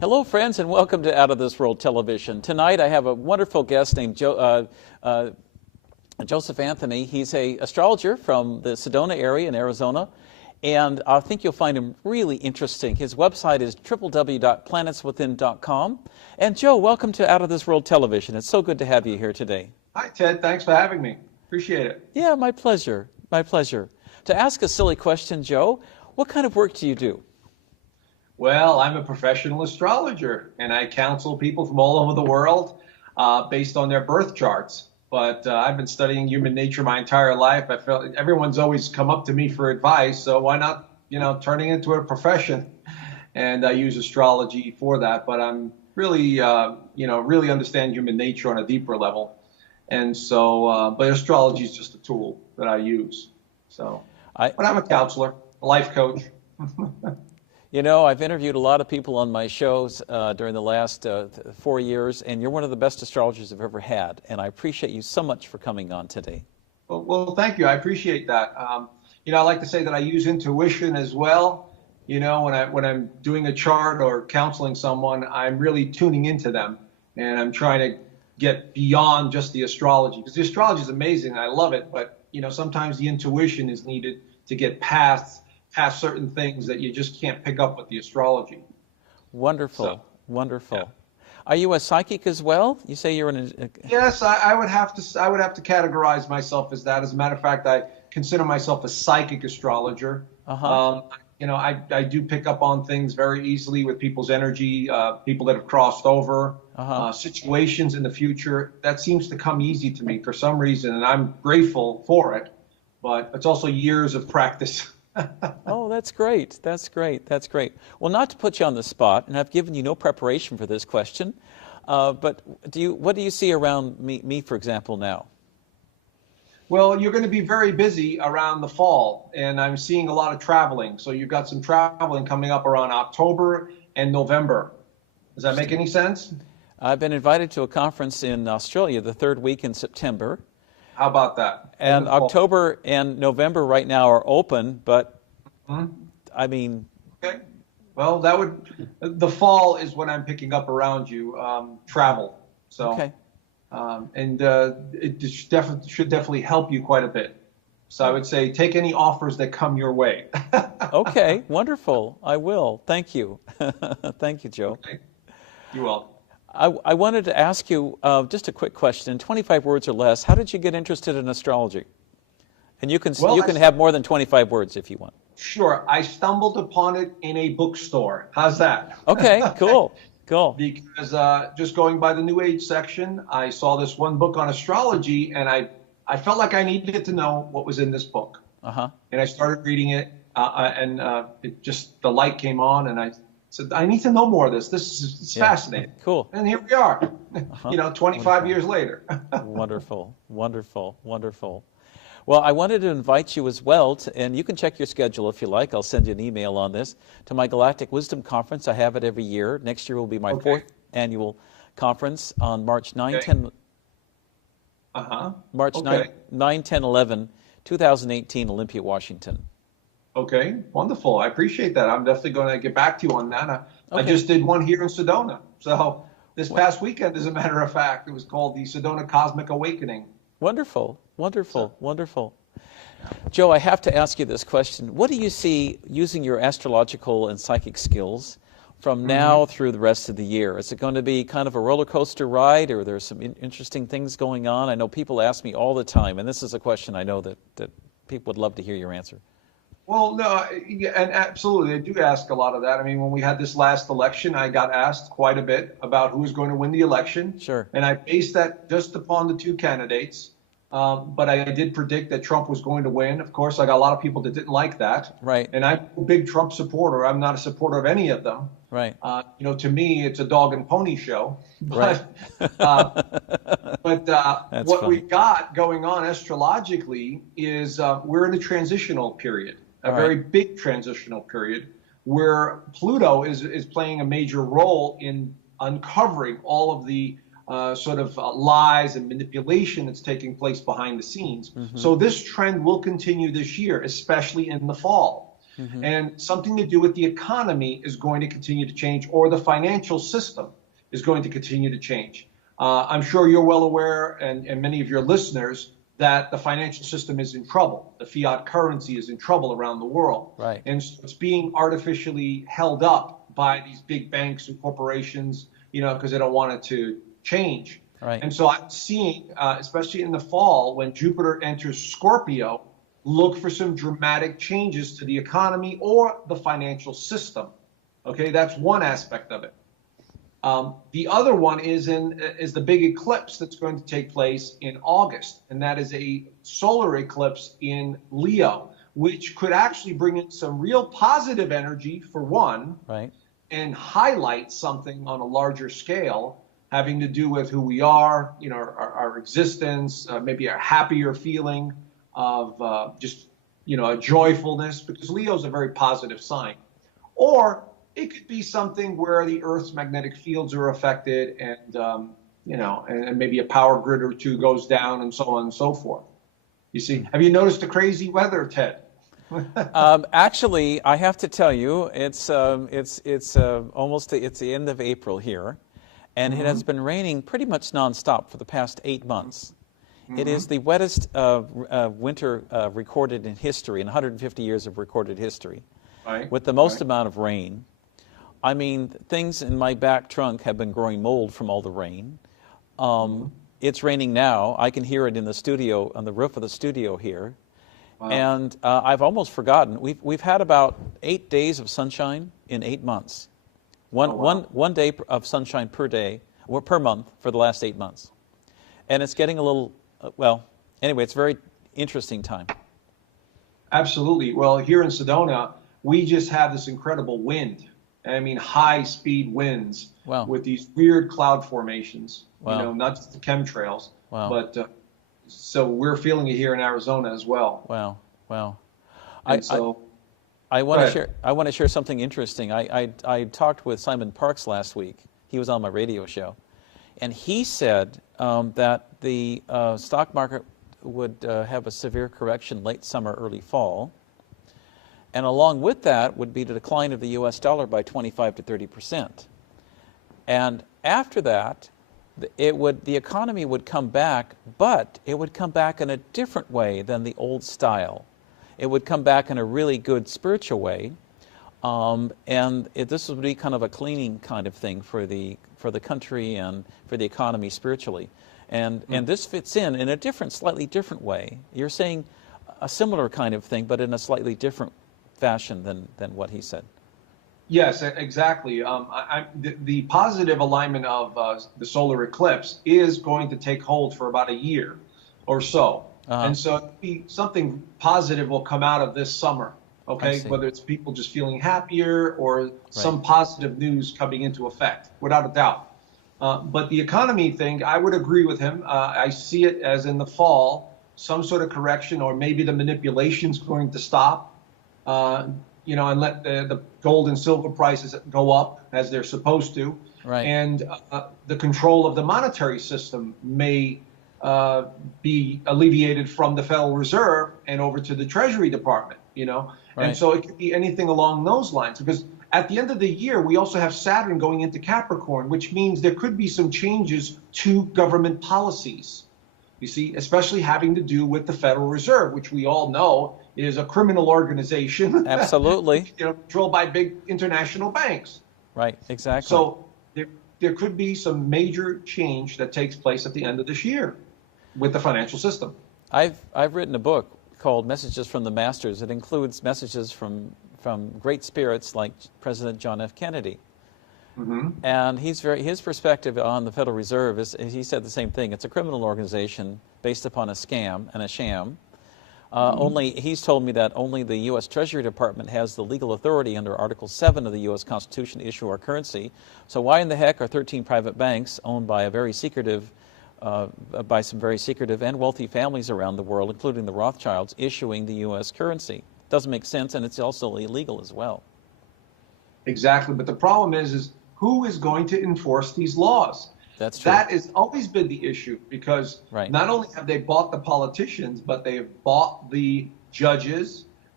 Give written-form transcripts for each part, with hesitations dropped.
Hello, friends, and welcome to Out of This World Television. Tonight, I have a wonderful guest named Joseph Anthony. He's an astrologer from the Sedona area in Arizona, and I think you'll find him really interesting. His website is www.planetswithin.com. And Joe, welcome to Out of This World Television. It's so good to have you here today. Hi, Ted. Thanks for having me. Appreciate it. Yeah, my pleasure. My pleasure. To ask a silly question, Joe, what kind of work do you do? Well, I'm a professional astrologer, and I counsel people from all over the world based on their birth charts. But I've been studying human nature my entire life. I felt everyone's always come up to me for advice, so why not, turning it into a profession? And I use astrology for that. But I'm really, really understand human nature on a deeper level. And so, but astrology is just a tool that I use. So, but I'm a counselor, a life coach. You know, I've interviewed a lot of people on my shows during the last 4 years, and you're one of the best astrologers I've ever had, and I appreciate you so much for coming on today. Well, thank you. I appreciate that. I like to say that I use intuition as well. When I'm doing a chart or counseling someone, I'm really tuning into them, and I'm trying to get beyond just the astrology, because the astrology is amazing. I love it, but sometimes the intuition is needed to get past certain things that you just can't pick up with the astrology. Wonderful, wonderful. Yeah. Are you a psychic as well? You say you're Yes, I would have to categorize myself as that. As a matter of fact, I consider myself a psychic astrologer. I do pick up on things very easily with people's energy, people that have crossed over, situations in the future. That seems to come easy to me for some reason, and I'm grateful for it. But it's also years of practice. Oh, that's great. That's great. That's great. Well, not to put you on the spot, and I've given you no preparation for this question, but what do you see around me, for example, now? Well, you're going to be very busy around the fall, and I'm seeing a lot of traveling. So you've got some traveling coming up around October and November. Does that make any sense? I've been invited to a conference in Australia the third week in September. How about that? And October and November right now are open, but I mean... Okay. Well, the fall is when I'm picking up around you, travel. So, okay. It should definitely help you quite a bit. So I would say take any offers that come your way. Okay, wonderful. I will. Thank you. Thank you, Joe. Okay. You're welcome. I wanted to ask you just a quick question, 25 words or less. How did you get interested in astrology? And you can have more than 25 words if you want. Sure. I stumbled upon it in a bookstore. How's that? Okay, cool. Cool. Because just going by the New Age section, I saw this one book on astrology, and I felt like I needed to know what was in this book. And I started reading it, and the light came on, and I said, I need to know more of this. This is fascinating. Cool. And here we are, 25 years later. Wonderful, wonderful, wonderful. Well, I wanted to invite you as well, and you can check your schedule if you like. I'll send you an email on this, to my Galactic Wisdom Conference. I have it every year. Next year will be my fourth annual conference on March 9, 10, 11, 2018, Olympia, Washington. Okay, wonderful. I appreciate that. I'm definitely going to get back to you on that. I just did one here in Sedona. So this past weekend, as a matter of fact, it was called the Sedona Cosmic Awakening. Wonderful, wonderful, wonderful. Joe, I have to ask you this question. What do you see using your astrological and psychic skills from now through the rest of the year? Is it going to be kind of a roller coaster ride, or there's some interesting things going on? I know people ask me all the time, and this is a question I know that people would love to hear your answer. Well, no, and absolutely, I do ask a lot of that. I mean, when we had this last election, I got asked quite a bit about who was going to win the election. Sure. And I based that just upon the two candidates. But I did predict that Trump was going to win. Of course, I got a lot of people that didn't like that. Right. And I'm a big Trump supporter. I'm not a supporter of any of them. Right. To me, it's a dog and pony show. But, right. What we got going on astrologically is we're in a transitional period. A very big transitional period where Pluto is playing a major role in uncovering all of the lies and manipulation that's taking place behind the scenes. So this trend will continue this year, especially in the fall. And something to do with the economy is going to continue to change, or the financial system is going to continue to change. I'm sure you're well aware, and many of your listeners, that the financial system is in trouble. The fiat currency is in trouble around the world. Right. And so it's being artificially held up by these big banks and corporations, because they don't want it to change. Right. And so I'm seeing, especially in the fall, when Jupiter enters Scorpio, look for some dramatic changes to the economy or the financial system. Okay, that's one aspect of it. The other one is the big eclipse that's going to take place in August, and that is a solar eclipse in Leo, which could actually bring in some real positive energy, for one, right, and highlight something on a larger scale having to do with who we are, our existence, maybe a happier feeling of just, a joyfulness, because Leo's a very positive sign. Or it could be something where the Earth's magnetic fields are affected, and and maybe a power grid or two goes down, and so on and so forth. You see, have you noticed the crazy weather, Ted? Actually, I have to tell you, it's almost the end of April here, and it has been raining pretty much nonstop for the past 8 months. It is the wettest winter recorded in history, in 150 years of recorded history, with the most amount of rain. I mean, things in my back trunk have been growing mold from all the rain. It's raining now. I can hear it in the studio, on the roof of the studio here. Wow. And I've almost forgotten. We've had about 8 days of sunshine in 8 months. One day of sunshine per day, or per month, for the last 8 months. And it's getting a little, anyway, it's a very interesting time. Absolutely. Well, here in Sedona, we just have this incredible wind. I mean, high-speed winds with these weird cloud formations, not just the chemtrails, but so we're feeling it here in Arizona as well. Wow. I want to share something interesting. I talked with Simon Parks last week. He was on my radio show, and he said that the stock market would have a severe correction late summer, early fall. And along with that would be the decline of the U.S. dollar by 25 to 30%. And after that, the economy would come back, but it would come back in a different way than the old style. It would come back in a really good spiritual way, this would be kind of a cleaning kind of thing for the country and for the economy spiritually. And this fits in a slightly different way. You're saying a similar kind of thing, but in a slightly different fashion than what he said. Yes, exactly. The positive alignment of the solar eclipse is going to take hold for about a year or so. And so something positive will come out of this summer, okay? Whether it's people just feeling happier or some positive news coming into effect, without a doubt. But the economy thing, I would agree with him. I see it as in the fall, some sort of correction, or maybe the manipulation's going to stop. And let the gold and silver prices go up as they're supposed to. Right. And the control of the monetary system may be alleviated from the Federal Reserve and over to the Treasury Department, Right. And so it could be anything along those lines. Because at the end of the year, we also have Saturn going into Capricorn, which means there could be some changes to government policies. You see, especially having to do with the Federal Reserve, which we all know is a criminal organization. Absolutely. Controlled by big international banks. Right, exactly. So there could be some major change that takes place at the end of this year with the financial system. I've written a book called Messages from the Masters. It includes messages from great spirits like President John F. Kennedy. And his perspective on the Federal Reserve is, he said the same thing. It's a criminal organization based upon a scam and a sham. Only he's told me that only the U.S. Treasury Department has the legal authority under Article 7 of the U.S. Constitution to issue our currency. So why in the heck are 13 private banks owned by some very secretive and wealthy families around the world, including the Rothschilds, issuing the U.S. currency? Doesn't make sense, and it's also illegal as well. Exactly, but the problem is who is going to enforce these laws? That's true. That has always been the issue, because not only have they bought the politicians, but they have bought the judges,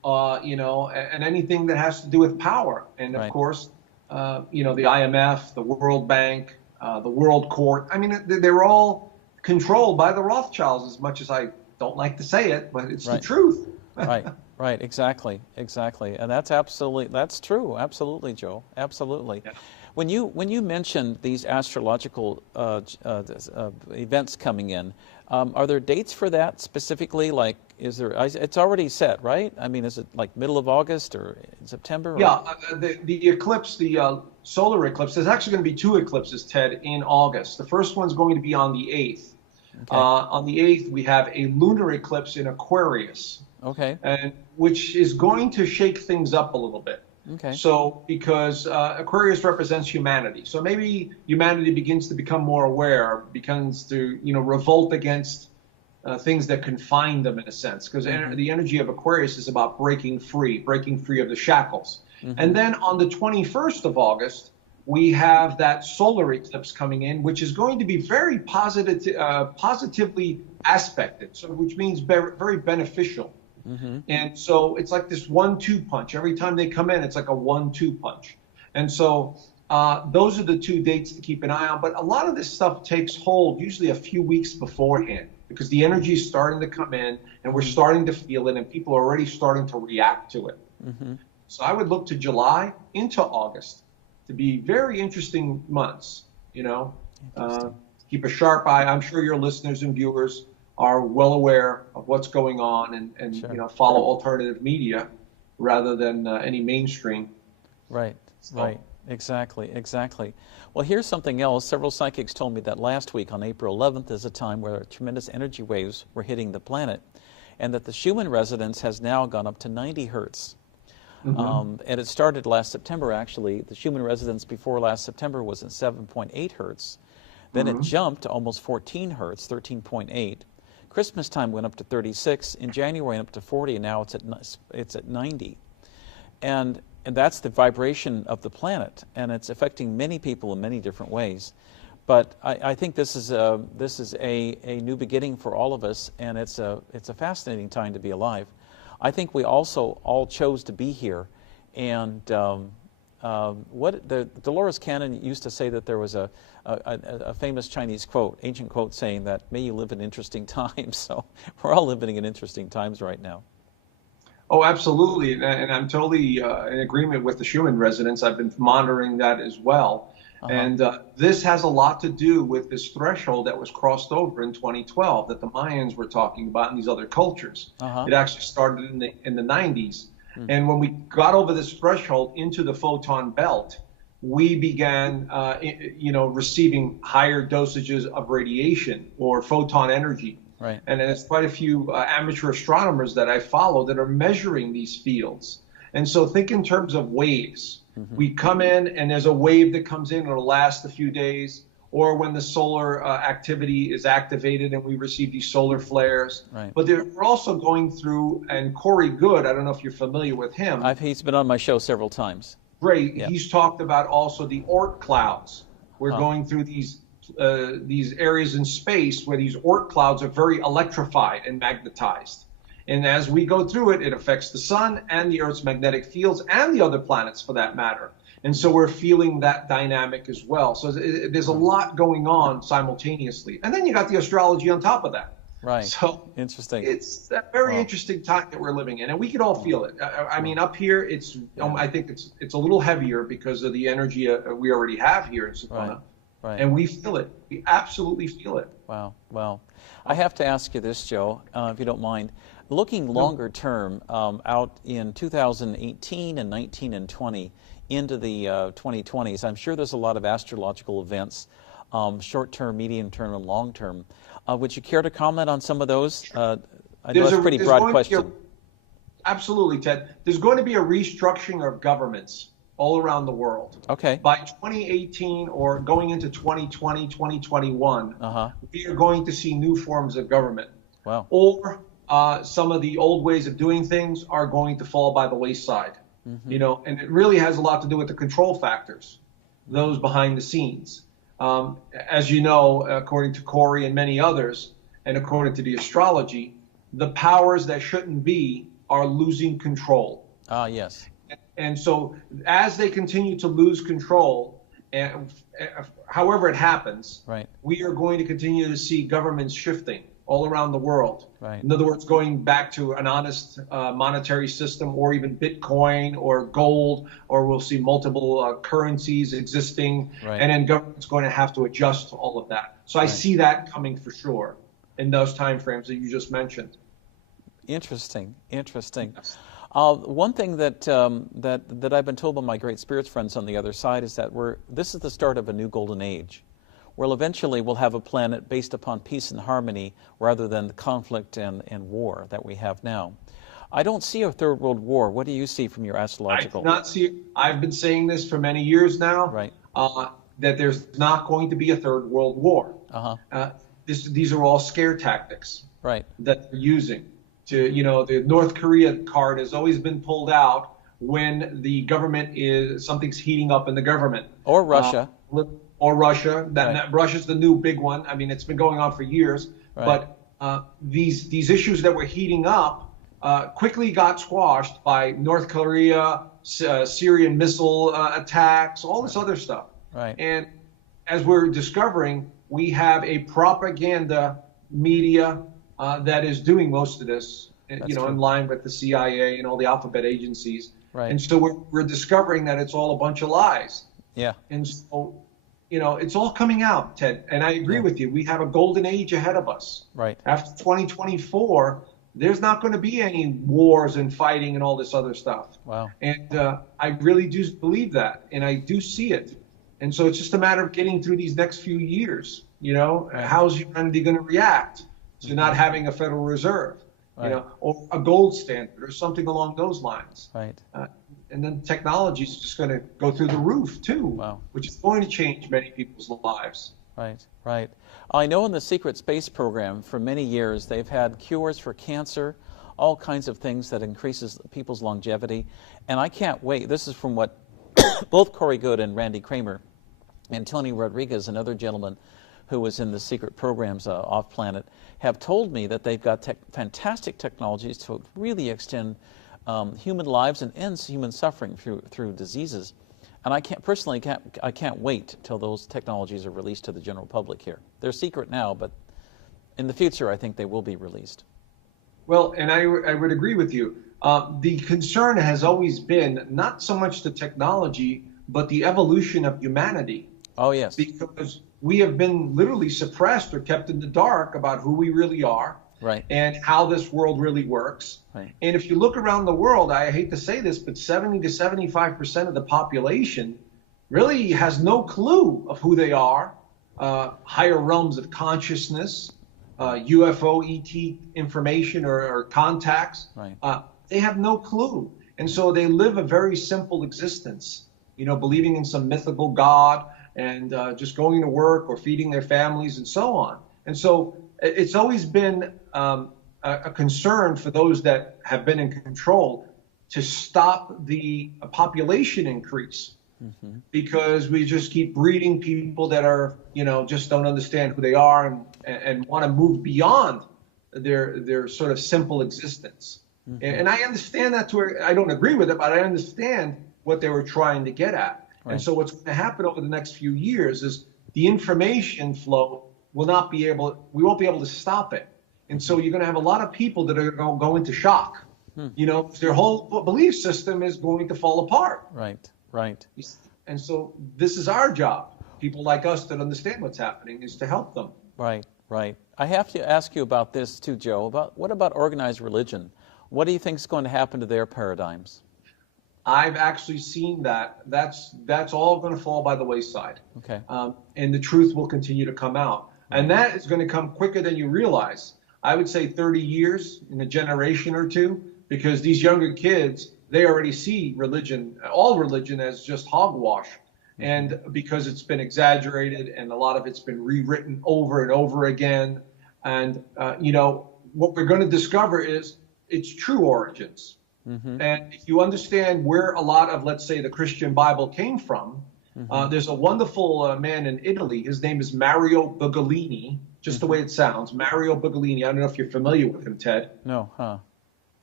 and anything that has to do with power. And of course, the IMF, the World Bank, the World Court. I mean, they're all controlled by the Rothschilds, as much as I don't like to say it, but it's the truth. Right, exactly. And that's true. Absolutely, Joe. Absolutely. Yeah. When you mentioned these astrological events coming in, are there dates for that specifically? Like, it's already set, right? I mean, is it like middle of August or in September? Yeah, the eclipse, the solar eclipse, there's actually going to be 2 eclipses, Ted, in August. The first one's going to be on the 8th. Okay. On the 8th, we have a lunar eclipse in Aquarius. Okay. And which is going to shake things up a little bit. Okay. So because Aquarius represents humanity, so maybe humanity begins to become more aware, begins to revolt against things that confine them in a sense, because the energy of Aquarius is about breaking free of the shackles. And then on the 21st of August, we have that solar eclipse coming in, which is going to be very positively aspected, so which means very beneficial. And so it's like this 1-2 punch. Every time they come in, it's like a 1-2 punch. And so those are the 2 dates to keep an eye on. But a lot of this stuff takes hold usually a few weeks beforehand, because the energy is starting to come in and we're starting to feel it, and people are already starting to react to it. So I would look to July into August to be very interesting months, keep a sharp eye. I'm sure your listeners and viewers are well aware of what's going on, and follow alternative media rather than any mainstream. Right. Exactly. Well, here's something else. Several psychics told me that last week on April 11th is a time where tremendous energy waves were hitting the planet, and that the Schumann resonance has now gone up to 90 hertz. And it started last September, actually. The Schumann resonance before last September was at 7.8 hertz. Then it jumped to almost 14 hertz, 13.8. Christmas time went up to 36. In January, went up to 40, and now it's at 90. And that's the vibration of the planet, and it's affecting many people in many different ways. But I think this is a new beginning for all of us, and it's a fascinating time to be alive. I think we also all chose to be here, and Dolores Cannon used to say that there was a famous Chinese quote, ancient quote, saying that may you live in interesting times. So we're all living in interesting times right now. Oh, absolutely, and I'm totally in agreement with the Schumann resonance. I've been monitoring that as well. And this has a lot to do with this threshold that was crossed over in 2012 that the Mayans were talking about in these other cultures. It actually started in the 90s. And when we got over this threshold into the photon belt, we began receiving higher dosages of radiation or photon energy. Right. And there's quite a few amateur astronomers that I follow that are measuring these fields. And so think in terms of waves. We come in and there's a wave that comes in, it'll last a few days, or when the solar activity is activated and we receive these solar flares. Right. But we're also going through, and Corey Good, I don't know if you're familiar with him. He's been on my show several times. Great. Yeah. He's talked about also the Oort clouds. We're going through these areas in space where these Oort clouds are very electrified and magnetized. And as we go through it, it affects the sun and the Earth's magnetic fields and the other planets for that matter. And so we're feeling that dynamic as well. So there's a lot going on simultaneously. And then you got the astrology on top of that. Right. So interesting. It's a very interesting time that we're living in, and we can all feel it. I mean, up here, I think it's a little heavier because of the energy we already have here in Sedona. Right. And we feel it. We absolutely feel it. Wow. Well, I have to ask you this, Joe, if you don't mind. Looking longer term, out in 2018 and 19 and 20 into the 2020s, I'm sure there's a lot of astrological events, short term, medium term, and long term. Would you care to comment on some of those? I know it's a pretty broad question. Absolutely, Ted. There's going to be a restructuring of governments all around the world. Okay. By 2018 or going into 2020, 2021, we are going to see new forms of government. Wow. Or some of the old ways of doing things are going to fall by the wayside. And it really has a lot to do with the control factors, those behind the scenes. As you know, according to Corey and many others, and according to the astrology, the powers that shouldn't be are losing control. Ah, yes. And so as they continue to lose control, and however it happens, Right. we are going to continue to see governments shifting all around the world. Right. In other words, going back to an honest monetary system, or even Bitcoin or gold, or we'll see multiple currencies existing, Right. and then government's going to have to adjust to all of that. So I see that coming for sure in those time frames that you just mentioned. Interesting. Interesting. Yes. One thing that I've been told by my great spirits friends on the other side is that this is the start of a new golden age. Well, eventually we'll have a planet based upon peace and harmony rather than the conflict and war that we have now. I don't see a third world war. What do you see from your astrological? I do not see. I've been saying this for many years now. Right. That there's not going to be a third world war. Uh-huh. These are all scare tactics. Right. That they're using. The North Korea card has always been pulled out when the government something's heating up in the government. Or Russia. Or Russia. Right. Russia's the new big one. I mean, it's been going on for years. Right. But these issues that were heating up quickly got squashed by North Korea, Syrian missile attacks, all this other stuff. Right. And as we're discovering, we have a propaganda media that is doing most of this, true. in line with the CIA and all the alphabet agencies. Right. And so we're discovering that it's all a bunch of lies. Yeah. And so, it's all coming out, Ted. And I agree with you. We have a golden age ahead of us. Right. After 2024, there's not going to be any wars and fighting and all this other stuff. Wow. And I really do believe that, and I do see it. And so it's just a matter of getting through these next few years. Right. How's humanity going to react to not having a Federal Reserve, Right. or a gold standard or something along those lines. Right. And then technology is just going to go through the roof too, Wow. which is going to change many people's lives. Right, right. I know in the secret space program for many years they've had cures for cancer, all kinds of things that increases people's longevity. And I can't wait. This is from what both Corey Good and Randy Kramer and Tony Rodriguez, another gentleman who was in the secret programs off planet, have told me that they've got fantastic technologies to really extend human lives and ends human suffering through diseases. And I can't wait till those technologies are released to the general public here. They're secret now, but in the future, I think they will be released. Well, and I would agree with you. The concern has always been not so much the technology, but the evolution of humanity. Oh, yes. Because we have been literally suppressed or kept in the dark about who we really are. Right. And how this world really works. Right. And if you look around the world, I hate to say this, but 70 to 75% of the population really has no clue of who they are, higher realms of consciousness, UFO, ET information or contacts. Right. They have no clue. And so they live a very simple existence, believing in some mythical God and just going to work or feeding their families and so on. And so it's always been a concern for those that have been in control to stop the population increase, because we just keep breeding people that are, just don't understand who they are and want to move beyond their sort of simple existence. And I understand that I don't agree with it, but I understand what they were trying to get at. Right. And so what's going to happen over the next few years is the information flow we won't be able to stop it. And so you're going to have a lot of people that are going to go into shock. Their whole belief system is going to fall apart. Right, right. And so this is our job, people like us that understand what's happening, is to help them. Right, right. I have to ask you about this too, Joe. What about organized religion? What do you think is going to happen to their paradigms? I've actually seen that. That's all going to fall by the wayside. Okay. And the truth will continue to come out. And that is going to come quicker than you realize. I would say 30 years, in a generation or two, because these younger kids, they already see all religion as just hogwash. And because it's been exaggerated and a lot of it's been rewritten over and over again. And, what we're going to discover is its true origins. And if you understand where a lot of, let's say, the Christian Bible came from, there's a wonderful man in Italy. His name is Mario Bugolini, just the way it sounds. Mario Bugolini. I don't know if you're familiar with him, Ted. No, huh?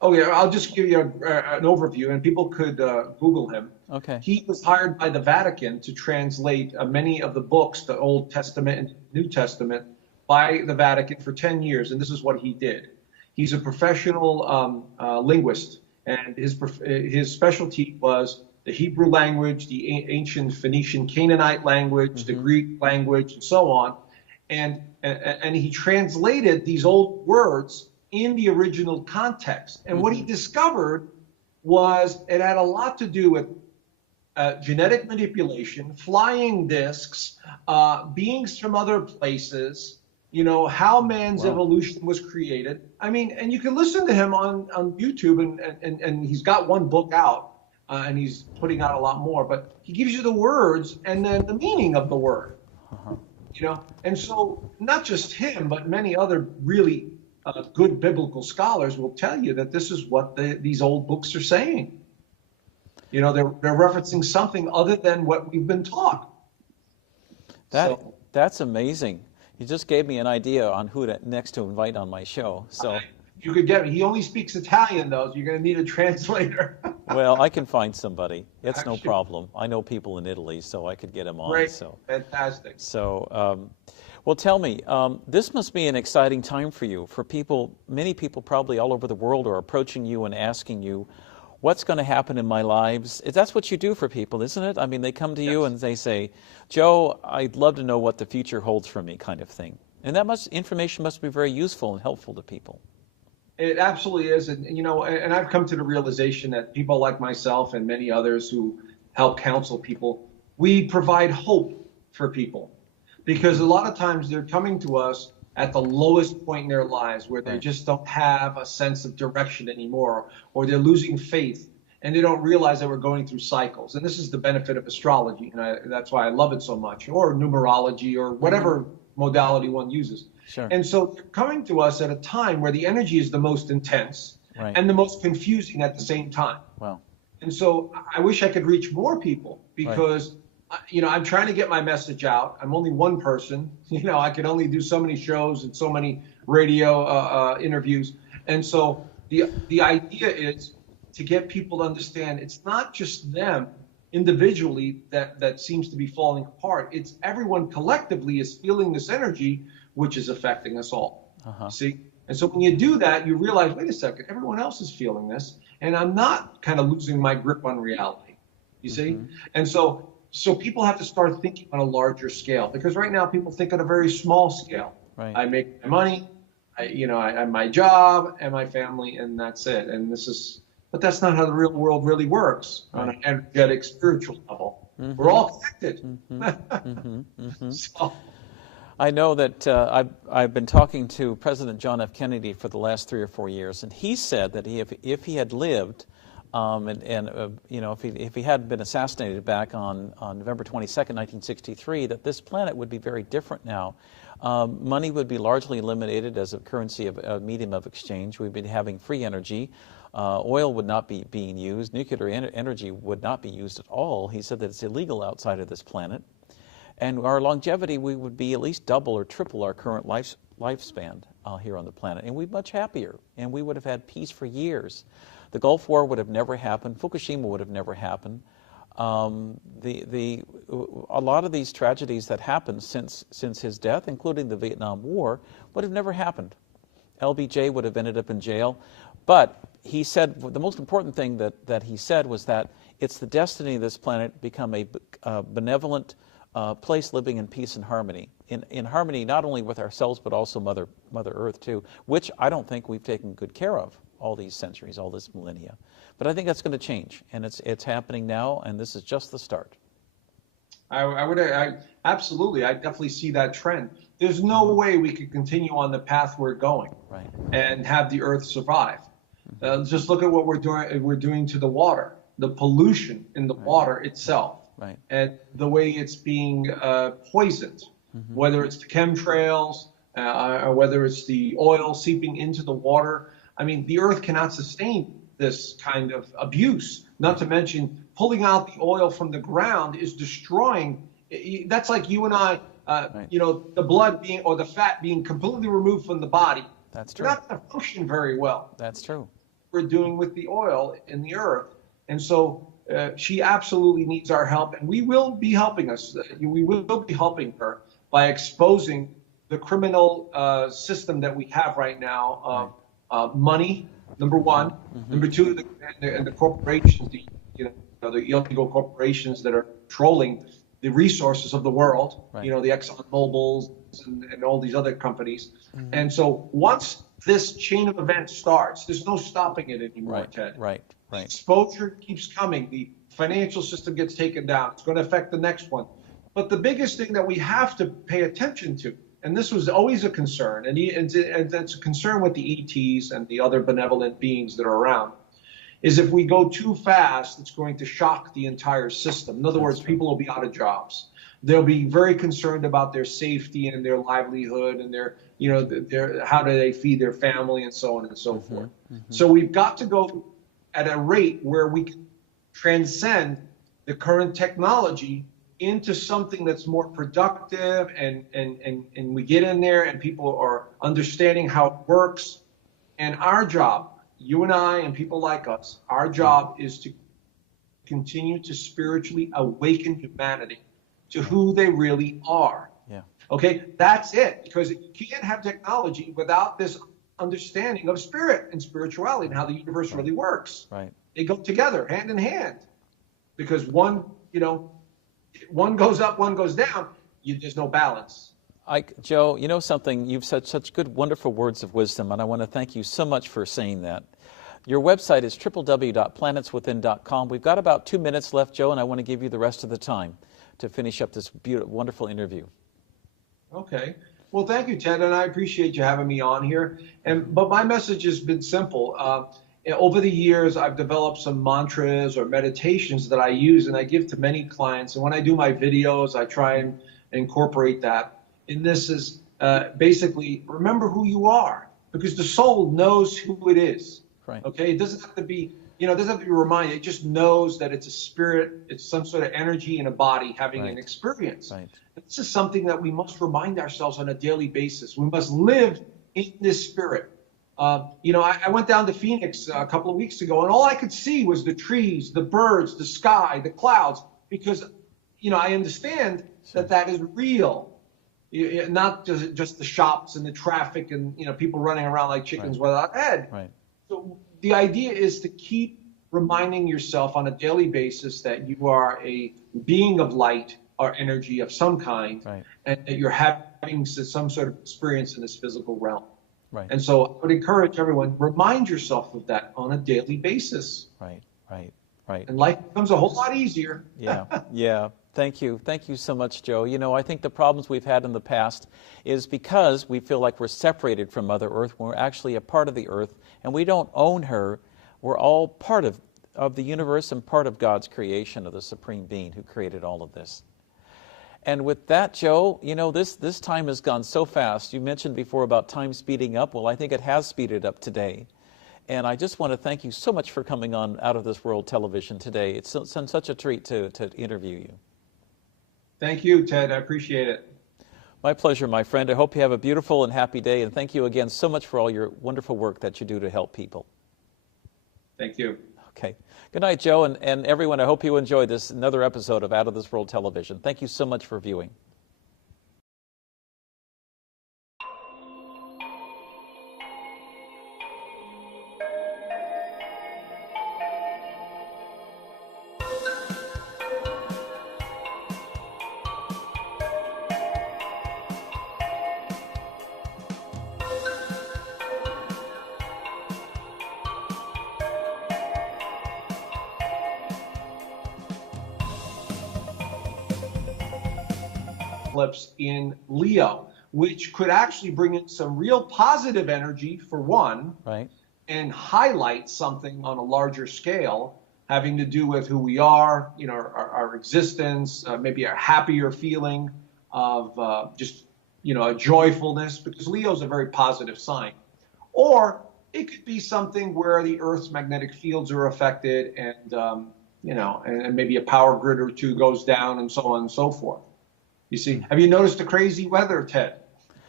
Oh yeah, I'll just give you an overview, and people could Google him. Okay. He was hired by the Vatican to translate many of the books, the Old Testament and New Testament, by the Vatican for 10 years, and this is what he did. He's a professional linguist, and his specialty was the Hebrew language, the ancient Phoenician Canaanite language, the Greek language, and so on. And he translated these old words in the original context. And what he discovered was it had a lot to do with genetic manipulation, flying discs, beings from other places, you know, how man's evolution was created. I mean, and you can listen to him on YouTube, and he's got one book out, and he's putting out a lot more, but he gives you the words and then the meaning of the word. You know, and so not just him, but many other really good biblical scholars will tell you that this is what these old books are saying. You know, they're referencing something other than what we've been taught. That's amazing. You just gave me an idea on who next to invite on my show. So you could get. He only speaks Italian, though, so you're going to need a translator. Well, I can find somebody. It's no problem. I know people in Italy, so I could get him on. Great. So Fantastic. So, well, tell me, this must be an exciting time for you. For people, many people probably all over the world are approaching you and asking you, what's going to happen in my lives? That's what you do for people, isn't it? I mean, they come to you and they say, Joe, I'd love to know what the future holds for me, kind of thing. And that information must be very useful and helpful to people. It absolutely is. And, you know, and I've come to the realization that people like myself and many others who help counsel people, we provide hope for people. Because a lot of times they're coming to us at the lowest point in their lives where they just don't have a sense of direction anymore, or they're losing faith and they don't realize that we're going through cycles. And this is the benefit of astrology, and that's why I love it so much, or numerology, or whatever modality one uses. Sure. And so they're coming to us at a time where the energy is the most intense and the most confusing at the same time. Wow. And so I wish I could reach more people because you know, I'm trying to get my message out. I'm only one person. You know, I can only do so many shows and so many radio interviews. And so the idea is to get people to understand it's not just them individually that seems to be falling apart. It's everyone collectively is feeling this energy, which is affecting us all. See? And so when you do that, you realize, wait a second, everyone else is feeling this, and I'm not kind of losing my grip on reality. You see? And so people have to start thinking on a larger scale, because right now people think on a very small scale. Right. I make my money, I have my job and my family, and that's it. And but that's not how the real world really works on an energetic, spiritual level. We're all connected. So, I know that I've been talking to President John F. Kennedy for the last 3 or 4 years, and he said that if he had lived, you know, if he hadn't been assassinated back on November 22nd, 1963, that this planet would be very different now. Money would be largely eliminated as a currency of a medium of exchange. We'd be having free energy. Oil would not be being used. Nuclear energy would not be used at all. He said that it's illegal outside of this planet. And our longevity, we would be at least double or triple our current lifespan here on the planet. And we'd be much happier, and we would have had peace for years. The Gulf War would have never happened. Fukushima would have never happened. A lot of these tragedies that happened since his death, including the Vietnam War, would have never happened. LBJ would have ended up in jail. But he said the most important thing that he said was that it's the destiny of this planet to become a benevolent place living in peace and harmony. In harmony not only with ourselves but also Mother Earth too, which I don't think we've taken good care of all these centuries, all this millennia. But I think that's going to change, and it's happening now, and this is just the start. I absolutely, I definitely see that trend. There's no way we could continue on the path we're going and have the Earth survive. Just look at what we're doing to the water, the pollution in the water itself, and the way it's being poisoned, whether it's the chemtrails or whether it's the oil seeping into the water. I mean, the Earth cannot sustain this kind of abuse, not to mention pulling out the oil from the ground is destroying. That's like you and I, you know, the blood being, or the fat being completely removed from the body. That's true. You're not going to function very well. That's true. we're doing with the oil in the earth. And so she absolutely needs our help, and we will be helping us. We will be helping her by exposing the criminal system that we have right now of money, number one. Number two, the corporations, the illegal corporations that are controlling the resources of the world, the Exxon Mobil's and all these other companies. And so once this chain of events starts, there's no stopping it anymore, Ted. Right. Exposure keeps coming. The financial system gets taken down. It's going to affect the next one. But the biggest thing that we have to pay attention to, and this was always a concern, and it's a concern with the ETs and the other benevolent beings that are around, is if we go too fast, it's going to shock the entire system. In other words, people will be out of jobs. They'll be very concerned about their safety and their livelihood and their how do they feed their family and so on and so forth. So we've got to go at a rate where we can transcend the current technology into something that's more productive, and we get in there and people are understanding how it works. And our job, you and I and people like us, our job is to continue to spiritually awaken humanity to who they really are. Okay, that's it, because you can't have technology without this understanding of spirit and spirituality and how the universe really works. They go together, hand in hand, because one goes up, one goes down. There's no balance. Joe, you know something? You've said such good, wonderful words of wisdom, and I want to thank you so much for saying that. Your website is www.planetswithin.com. We've got about 2 minutes left, Joe, and I want to give you the rest of the time to finish up this beautiful, wonderful interview. Okay. Well, thank you, Ted, and I appreciate you having me on here. But my message has been simple. Over the years, I've developed some mantras or meditations that I use and I give to many clients. And when I do my videos, I try and incorporate that. And this is basically, remember who you are, because the soul knows who it is. Okay? It doesn't have to be, it doesn't have to be reminded. It just knows that it's a spirit, it's some sort of energy in a body having an experience. This is something that we must remind ourselves on a daily basis. We must live in this spirit. I went down to Phoenix a couple of weeks ago, and all I could see was the trees, the birds, the sky, the clouds, because, I understand that is real, not just the shops and the traffic and, people running around like chickens without a head. So the idea is to keep reminding yourself on a daily basis that you are a being of light or energy of some kind, and that you're having some sort of experience in this physical realm. And so I would encourage everyone, remind yourself of that on a daily basis. And life becomes a whole lot easier. Thank you. Thank you so much, Joe. I think the problems we've had in the past is because we feel like we're separated from Mother Earth when we're actually a part of the Earth, and we don't own her. We're all part of the universe and part of God's creation, of the Supreme Being who created all of this. And with that, Joe, this time has gone so fast. You mentioned before about time speeding up. Well, I think it has speeded up today. And I just want to thank you so much for coming on Out of This World Television today. It's such a treat to interview you. Thank you, Ted. I appreciate it. My pleasure, my friend. I hope you have a beautiful and happy day. And thank you again so much for all your wonderful work that you do to help people. Thank you. Okay. Good night, Joe, and everyone. I hope you enjoyed another episode of Out of This World Television. Thank you so much for viewing. Eclipse in Leo, which could actually bring in some real positive energy for one, and highlight something on a larger scale having to do with who we are, our existence, maybe a happier feeling of just, a joyfulness, because Leo's a very positive sign. Or it could be something where the Earth's magnetic fields are affected and, and maybe a power grid or two goes down and so on and so forth. You see, have you noticed the crazy weather, Ted?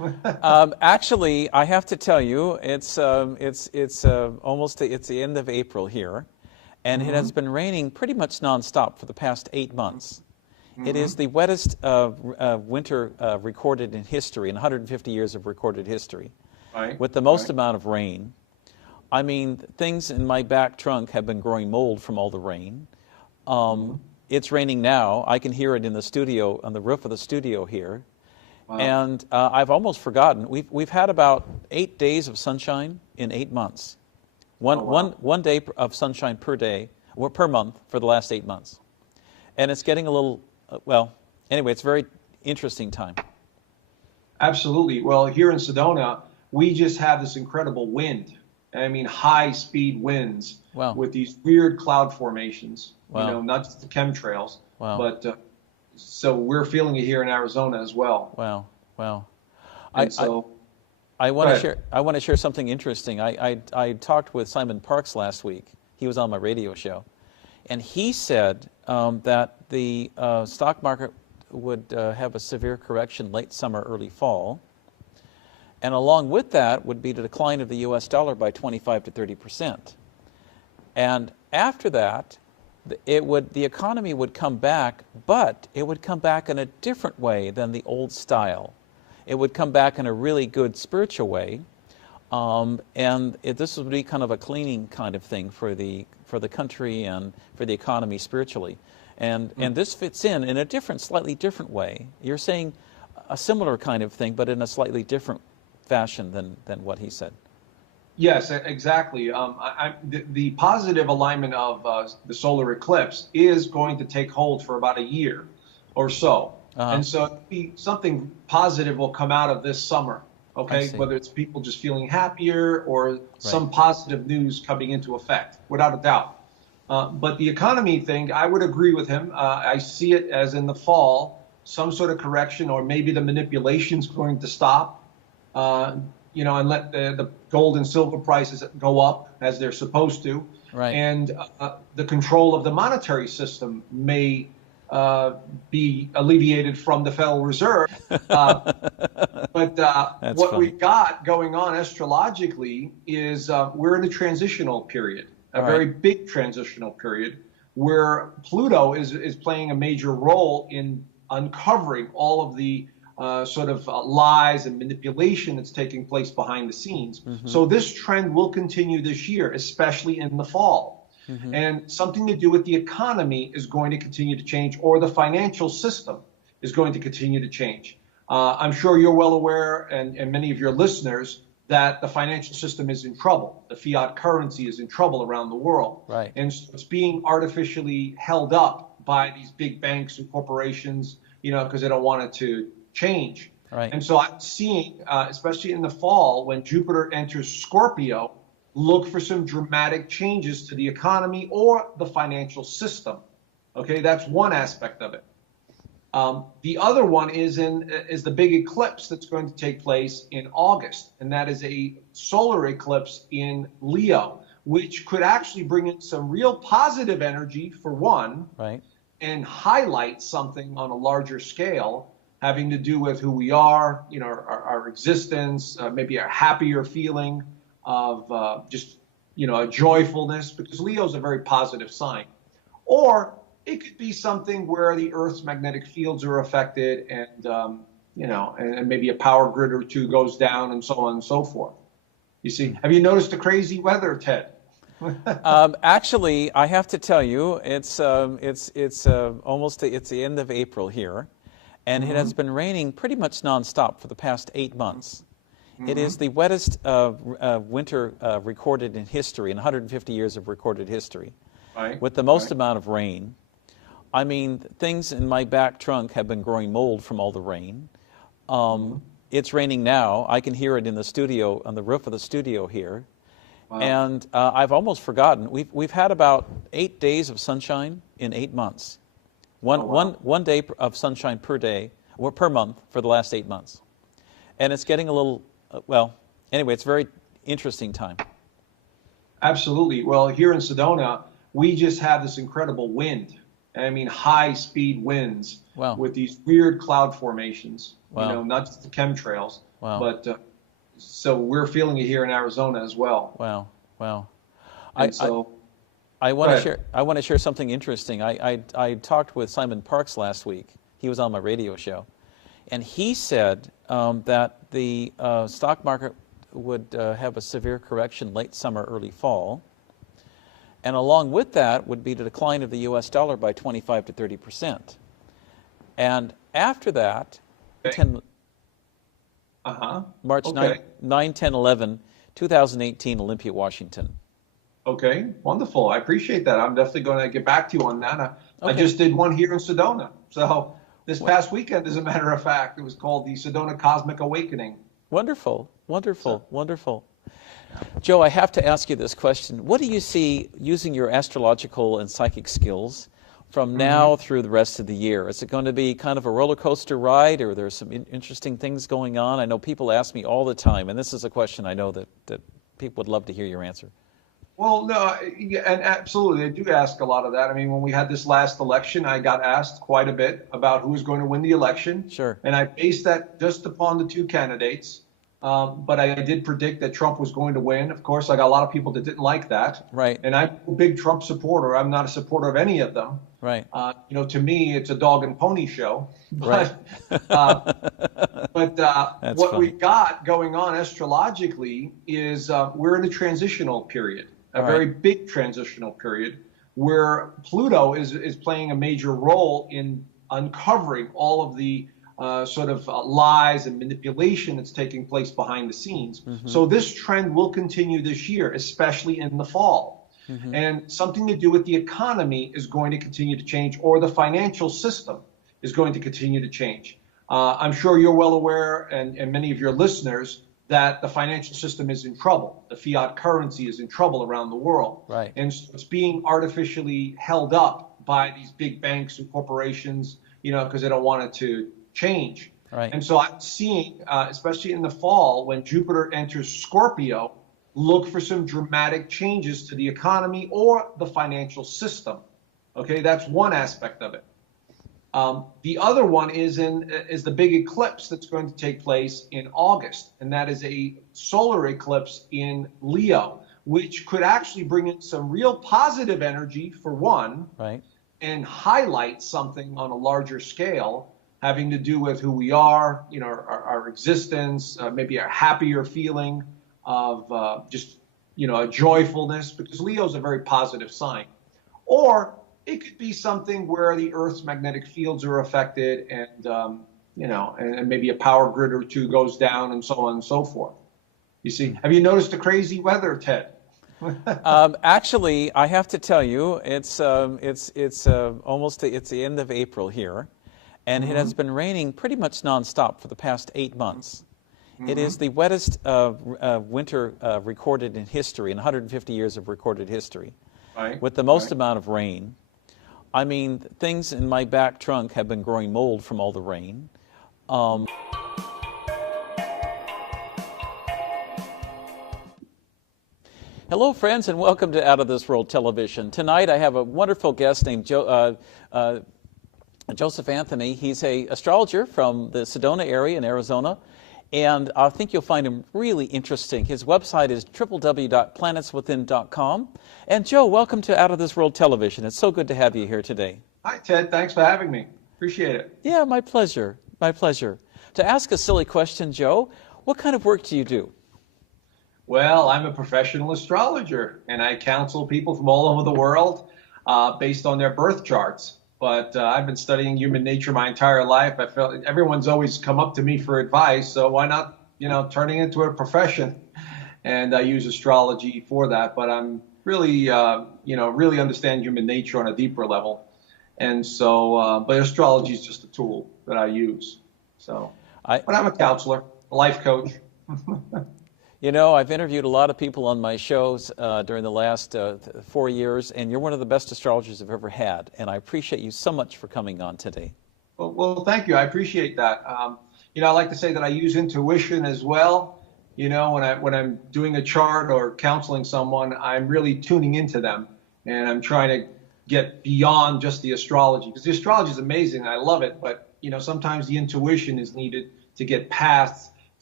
Actually, I have to tell you, it's the end of April here, and it has been raining pretty much nonstop for the past 8 months. It is the wettest winter recorded in history, in 150 years of recorded history, with the most amount of rain. I mean, things in my back trunk have been growing mold from all the rain. It's raining now. I can hear it in the studio, on the roof of the studio here. Wow. And I've almost forgotten. We've had about 8 days of sunshine in 8 months. One day of sunshine per day, or per month for the last 8 months. And it's getting a little, well, anyway, it's a very interesting time. Absolutely. Well, here in Sedona, we just have this incredible wind. I mean, high-speed winds with these weird cloud formations. You know, not just the chemtrails, but so we're feeling it here in Arizona as well. Wow. I want to share something interesting. I talked with Simon Parks last week. He was on my radio show, and he said that the stock market would have a severe correction late summer, early fall. And along with that would be the decline of the U.S. dollar by 25 to 30%. And after that, the economy would come back, but it would come back in a different way than the old style. It would come back in a really good spiritual way, this would be kind of a cleaning kind of thing for the country and for the economy spiritually. And this fits in a different, slightly different way. You're saying a similar kind of thing, but in a slightly different fashion than what he said. Yes, exactly. The positive alignment of the solar eclipse is going to take hold for about a year or so. And so something positive will come out of this summer, okay? Whether it's people just feeling happier or some positive news coming into effect, without a doubt. But the economy thing, I would agree with him. I see it as in the fall, some sort of correction, or maybe the manipulation's going to stop. You know, and let the gold and silver prices go up as they're supposed to. And the control of the monetary system may be alleviated from the Federal Reserve. But what we've got going on astrologically is we're in a transitional period, a very big transitional period, where Pluto is playing a major role in uncovering all of the sort of lies and manipulation that's taking place behind the scenes. So this trend will continue this year, especially in the fall. And something to do with the economy is going to continue to change, or the financial system is going to continue to change. I'm sure you're well aware, and many of your listeners, that the financial system is in trouble. The fiat currency is in trouble around the world. And so it's being artificially held up by these big banks and corporations, you know, because they don't want it to change. And so I'm seeing, especially in the fall, when Jupiter enters Scorpio, look for some dramatic changes to the economy or the financial system. Okay, that's one aspect of it. The other one is the big eclipse that's going to take place in August, and that is a solar eclipse in Leo, which could actually bring in some real positive energy for one, and highlight something on a larger scale having to do with who we are, you know, our existence, maybe a happier feeling of just, you know, a joyfulness, because Leo's a very positive sign. Or it could be something where the Earth's magnetic fields are affected, and you know, and maybe a power grid or two goes down, and so on and so forth. You see, have you noticed the crazy weather, Ted? Actually, I have to tell you, it's the end of April here, and it has been raining pretty much nonstop for the past 8 months. It is the wettest winter recorded in history, in 150 years of recorded history, with the most amount of rain. I mean, things in my back trunk have been growing mold from all the rain. It's raining now. I can hear it in the studio, on the roof of the studio here. And I've almost forgotten. We've had about 8 days of sunshine in 8 months. One day of sunshine per day, or per month for the last 8 months. And it's getting a little, well, anyway, it's a very interesting time. Absolutely. Well, here in Sedona, we just have this incredible wind. I mean, high-speed winds with these weird cloud formations. You know, not just the chemtrails, Wow. But so we're feeling it here in Arizona as well. Wow. Wow. And so, I go want to ahead. share. I want to share something interesting. I talked with Simon Parks last week. He was on my radio show, and he said that the stock market would have a severe correction late summer, early fall, and along with that would be the decline of the U.S. dollar by 25 to 30%. And after that, Okay. March Okay. 9, 10, 11, 2018, Olympia, Washington. Okay, wonderful. I appreciate that. I'm definitely going to get back to you on that. I Okay. just did one here in Sedona. So this past weekend, as a matter of fact, it was called the Sedona Cosmic Awakening. Wonderful, wonderful, wonderful. Joe, I have to ask you this question. What do you see using your astrological and psychic skills from now through the rest of the year? Is it going to be kind of a roller coaster ride, or there's some interesting things going on? I know people ask me all the time, and this is a question I know that people would love to hear your answer. Well, no, yeah, and absolutely, I do ask a lot of that. I mean, when we had this last election, I got asked quite a bit about who was going to win the election. Sure. And I based that just upon the two candidates. But I did predict that Trump was going to win. Of course, I got a lot of people that didn't like that. Right. And I'm a big Trump supporter. I'm not a supporter of any of them. Right. To me, it's a dog and pony show. But, Right. what funny. we got going on astrologically is we're in a transitional period, a All very right. big transitional period, where Pluto is playing a major role in uncovering all of the lies and manipulation that's taking place behind the scenes. So this trend will continue this year, especially in the fall. And something to do with the economy is going to continue to change, or the financial system is going to continue to change. I'm sure you're well aware, and many of your listeners, that the financial system is in trouble. The fiat currency is in trouble around the world. Right. And so it's being artificially held up by these big banks and corporations, because they don't want it to change. Right. And so I'm seeing, especially in the fall, when Jupiter enters Scorpio, look for some dramatic changes to the economy or the financial system. Okay, that's one aspect of it. The other one is the big eclipse that's going to take place in August, and that is a solar eclipse in Leo, which could actually bring in some real positive energy for one, Right. and highlight something on a larger scale having to do with who we are, our existence, maybe a happier feeling of just, a joyfulness, because Leo's a very positive sign. Or it could be something where the Earth's magnetic fields are affected and maybe a power grid or two goes down and so on and so forth. You see, have you noticed the crazy weather, Ted? Actually, I have to tell you, it's the end of April here, and it has been raining pretty much nonstop for the past 8 months. It is the wettest winter recorded in history, in 150 years of recorded history, Right. with the most amount of rain. I mean, things in my back trunk have been growing mold from all the rain. Hello, friends, and welcome to Out of This World Television. Tonight, I have a wonderful guest named Joseph Anthony. He's an astrologer from the Sedona area in Arizona, and I think you'll find him really interesting. His website is www.planetswithin.com. And Joe, welcome to Out of This World Television. It's so good to have you here today. Hi, Ted. Thanks for having me. Appreciate it. Yeah, my pleasure. My pleasure. To ask a silly question, Joe, what kind of work do you do? Well, I'm a professional astrologer, and I counsel people from all over the world based on their birth charts. But I've been studying human nature my entire life. I felt everyone's always come up to me for advice, so why not, turning it into a profession? And I use astrology for that. But I'm really, really understand human nature on a deeper level. And so, but astrology is just a tool that I use. So, but I'm a counselor, a life coach. I've interviewed a lot of people on my shows during the last 4 years, and you're one of the best astrologers I've ever had, and I appreciate you so much for coming on today. Well, thank you. I appreciate that. I like to say that I use intuition as well. When I'm doing a chart or counseling someone, I'm really tuning into them, and I'm trying to get beyond just the astrology, because the astrology is amazing. I love it, but sometimes the intuition is needed to get past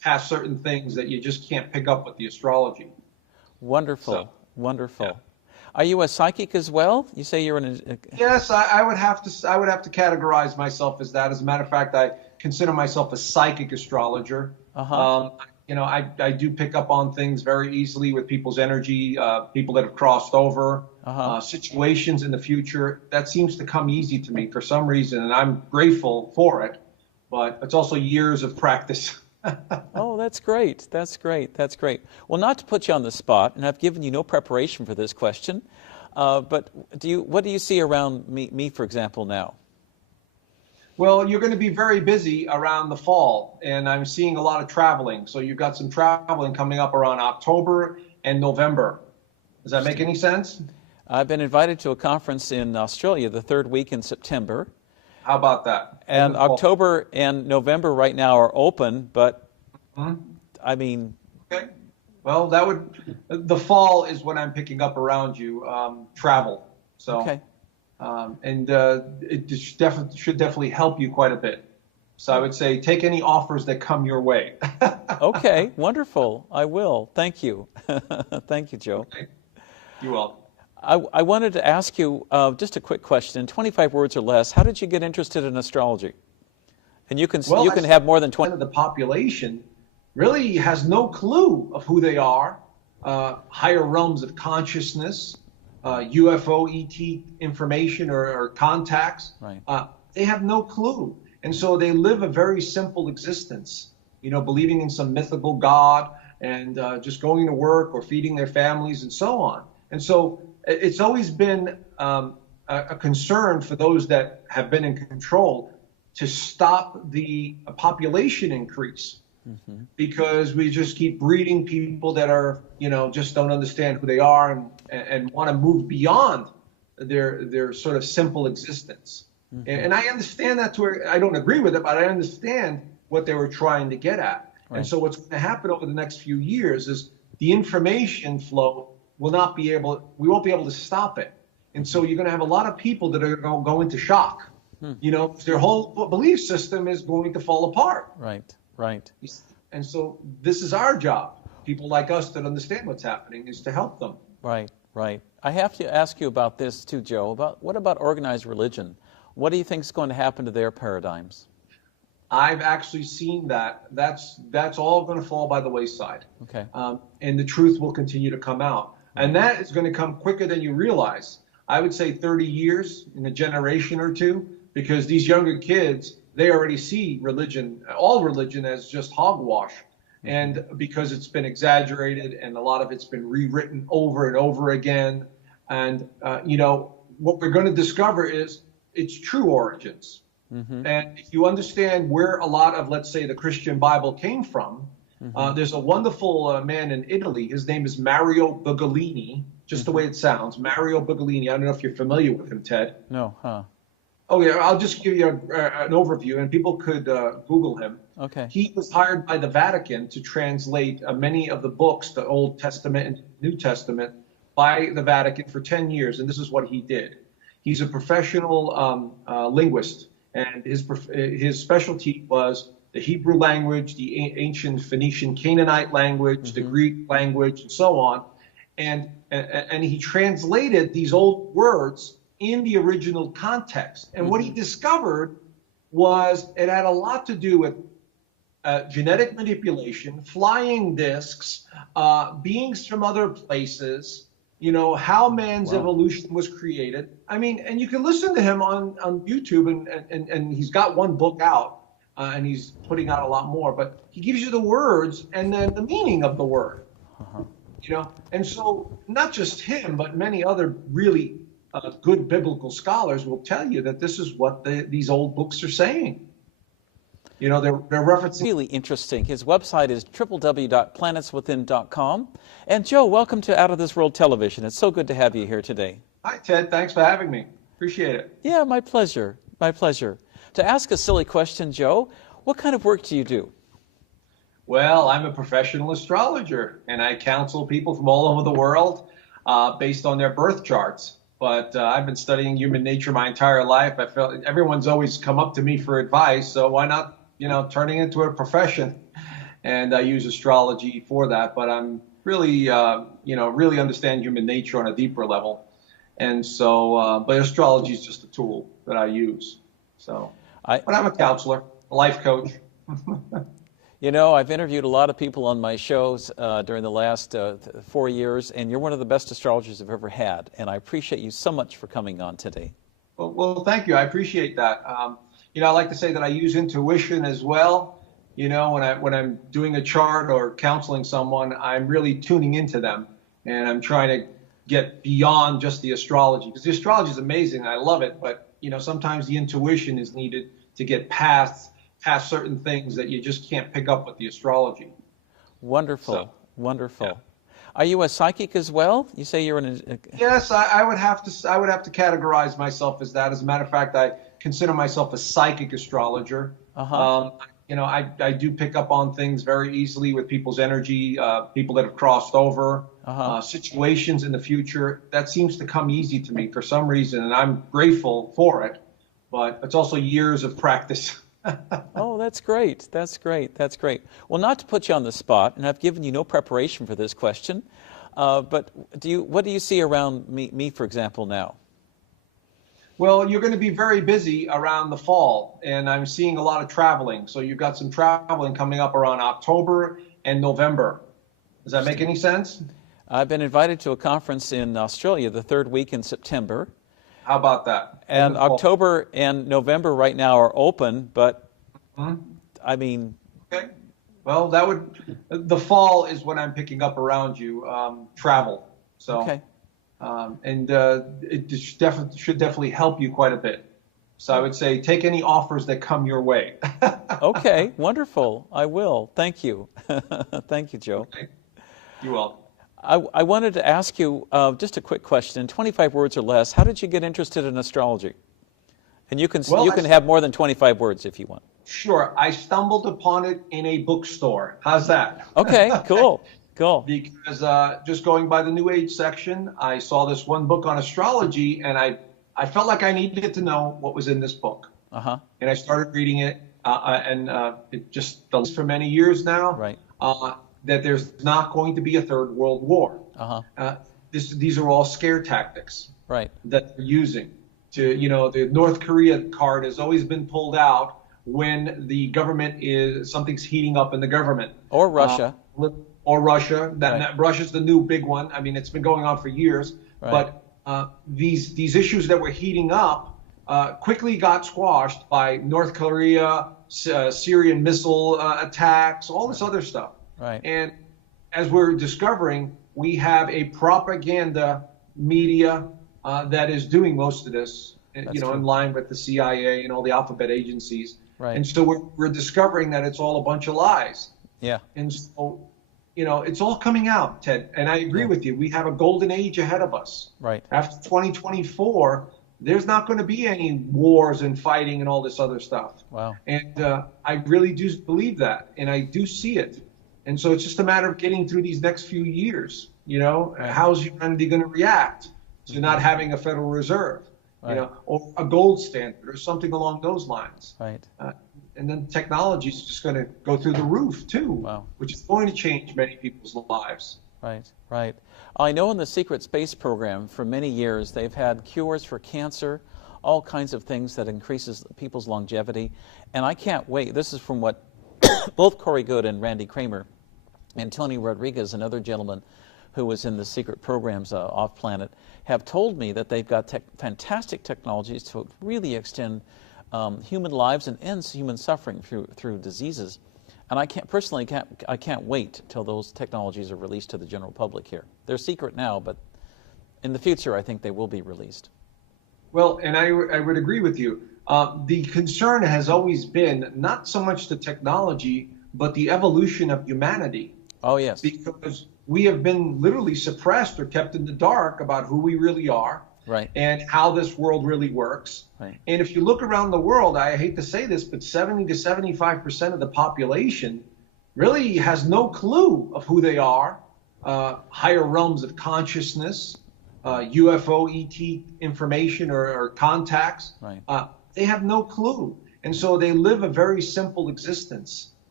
past certain things that you just can't pick up with the astrology. Wonderful, So, wonderful. yeah. Are you a psychic as well? You say you're Yes, I would have to categorize myself as that. As a matter of fact, I consider myself a psychic astrologer. Uh-huh. I do pick up on things very easily with people's energy, people that have crossed over, situations in the future. That seems to come easy to me for some reason, and I'm grateful for it. But it's also years of practice. Oh, that's great. That's great. That's great. Well, not to put you on the spot, and I've given you no preparation for this question, but what do you see around me, for example, now? Well, you're going to be very busy around the fall, and I'm seeing a lot of traveling. So you've got some traveling coming up around October and November. Does that make any sense? I've been invited to a conference in Australia the third week in September. How about that? And October and November right now are open, but I mean... Okay. Well, the fall is when I'm picking up around you, travel. So, okay. It should definitely help you quite a bit. So I would say take any offers that come your way. Okay, wonderful. I will. Thank you. Thank you, Joe. Okay. You're welcome. I wanted to ask you just a quick question, 25 words or less. How did you get interested in astrology? And you can have more than 20. The population really has no clue of who they are, higher realms of consciousness, UFO, ET information or contacts. Right. They have no clue. And so they live a very simple existence, believing in some mythical God and just going to work or feeding their families and so on. And so it's always been a concern for those that have been in control to stop the population increase, because we just keep breeding people that are, just don't understand who they are and want to move beyond their sort of simple existence. And I understand that I don't agree with it, but I understand what they were trying to get at. Right. And so what's going to happen over the next few years is the information flow we won't be able to stop it. And so you're going to have a lot of people that are going to go into shock. Their whole belief system is going to fall apart. Right. And so this is our job. People like us that understand what's happening is to help them. Right. I have to ask you about this too, Joe. What about organized religion? What do you think is going to happen to their paradigms? I've actually seen that. That's all going to fall by the wayside. Okay. And the truth will continue to come out. And that is going to come quicker than you realize. I would say 30 years, in a generation or two, because these younger kids, they already see all religion as just hogwash. And because it's been exaggerated and a lot of it's been rewritten over and over again. And, what we're going to discover is its true origins. And if you understand where a lot of, let's say, the Christian Bible came from, there's a wonderful man in Italy. His name is Mario Bugolini, just the way it sounds. Mario Bugolini. I don't know if you're familiar with him, Ted. No, huh? Oh, yeah. I'll just give you an overview, and people could Google him. Okay. He was hired by the Vatican to translate many of the books, the Old Testament and New Testament, by the Vatican for 10 years, and this is what he did. He's a professional linguist, and his specialty was the Hebrew language, the ancient Phoenician Canaanite language, the Greek language, and so on. And he translated these old words in the original context. And what he discovered was it had a lot to do with genetic manipulation, flying discs, beings from other places, how man's evolution was created. I mean, and you can listen to him on YouTube, and he's got one book out. And he's putting out a lot more, but he gives you the words and then the meaning of the word, And so not just him, but many other really good biblical scholars will tell you that this is what these old books are saying. They're referencing. Really interesting. His website is www.planetswithin.com. And Joe, welcome to Out of This World Television. It's so good to have you here today. Hi, Ted. Thanks for having me. Appreciate it. Yeah, my pleasure. My pleasure. To ask a silly question, Joe, what kind of work do you do? Well, I'm a professional astrologer, and I counsel people from all over the world based on their birth charts. But I've been studying human nature my entire life. I felt everyone's always come up to me for advice, so why not, turning it into a profession? and I use astrology for that. But I'm really, really understand human nature on a deeper level. And so, but astrology is just a tool that I use. So, but I'm a counselor, a life coach. I've interviewed a lot of people on my shows during the last 4 years, and you're one of the best astrologers I've ever had. And I appreciate you so much for coming on today. Well, thank you. I appreciate that. I like to say that I use intuition as well. When I'm doing a chart or counseling someone, I'm really tuning into them, and I'm trying to get beyond just the astrology, because the astrology is amazing. I love it, but sometimes the intuition is needed to get past certain things that you just can't pick up with the astrology. Wonderful, wonderful. Yeah. Are you a psychic as well? You say you're Yes, I would have to categorize myself as that. As a matter of fact, I consider myself a psychic astrologer. I do pick up on things very easily with people's energy, people that have crossed over, situations in the future. That seems to come easy to me for some reason, and I'm grateful for it. But it's also years of practice. Oh, that's great. That's great. That's great. Well, not to put you on the spot, and I've given you no preparation for this question, but what do you see around me, for example, now? Well, you're going to be very busy around the fall, and I'm seeing a lot of traveling. So you've got some traveling coming up around October and November. Does that make any sense? I've been invited to a conference in Australia the 3rd week in September. How about that? And October and November right now are open, but I mean... Okay. Well, the fall is when I'm picking up around you, travel. So, okay. It should definitely help you quite a bit. So I would say take any offers that come your way. Okay, wonderful. I will. Thank you. Thank you, Joe. Okay. You're welcome. I wanted to ask you just a quick question. 25 words or less. How did you get interested in astrology? And you can have more than 25 words if you want. Sure. I stumbled upon it in a bookstore. How's that? Okay, cool. Cool. Because just going by the New Age section, I saw this one book on astrology, and I felt like I needed to know what was in this book. And I started reading it, and it just for many years now. Right. That there's not going to be a third world war. These are all scare tactics, right, that they're using. The North Korea card has always been pulled out when the government something's heating up in the government. Or Russia. Russia. Right. Russia's the new big one. I mean, it's been going on for years. Right. But these issues that were heating up quickly got squashed by North Korea, Syrian missile attacks, all this other stuff. Right. And as we're discovering, we have a propaganda media that is doing most of this, in line with the CIA and all the alphabet agencies. Right. And so we're discovering that it's all a bunch of lies. Yeah. And so, it's all coming out, Ted. And I agree with you. We have a golden age ahead of us. Right. After 2024, there's not going to be any wars and fighting and all this other stuff. Wow. And I really do believe that, and I do see it. And so it's just a matter of getting through these next few years. How's humanity going to react to not having a Federal Reserve, or a gold standard or something along those lines. Right. And then technology is just going to go through the roof too, wow, which is going to change many people's lives. Right, right. I know in the secret space program for many years they've had cures for cancer, all kinds of things that increases people's longevity. And I can't wait. This is from what both Corey Good and Randy Kramer and Tony Rodriguez, another gentleman who was in the secret programs off planet, have told me that they've got fantastic technologies to really extend human lives and ends human suffering through diseases. And I can't wait till those technologies are released to the general public here. They're secret now, but in the future I think they will be released. Well, and I would agree with you. The concern has always been not so much the technology, but the evolution of humanity. Oh, yes. Because we have been literally suppressed or kept in the dark about who we really are, right, and how this world really works. Right. And if you look around the world, I hate to say this, but 70 to 75% of the population really has no clue of who they are, higher realms of consciousness, UFO, ET information or contacts. Right. They have no clue. And so they live a very simple existence.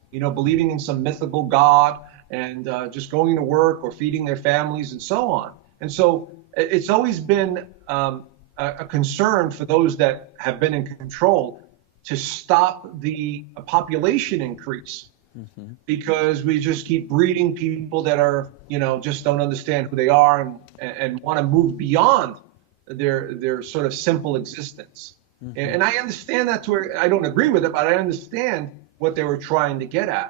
believing in some mythical God and just going to work or feeding their families and so on. And so it's always been a concern for those that have been in control to stop the population increase. Mm-hmm. Because we just keep breeding people that are, just don't understand who they are and want to move beyond their sort of simple existence. Mm-hmm. And I understand that I don't agree with it, but I understand what they were trying to get at.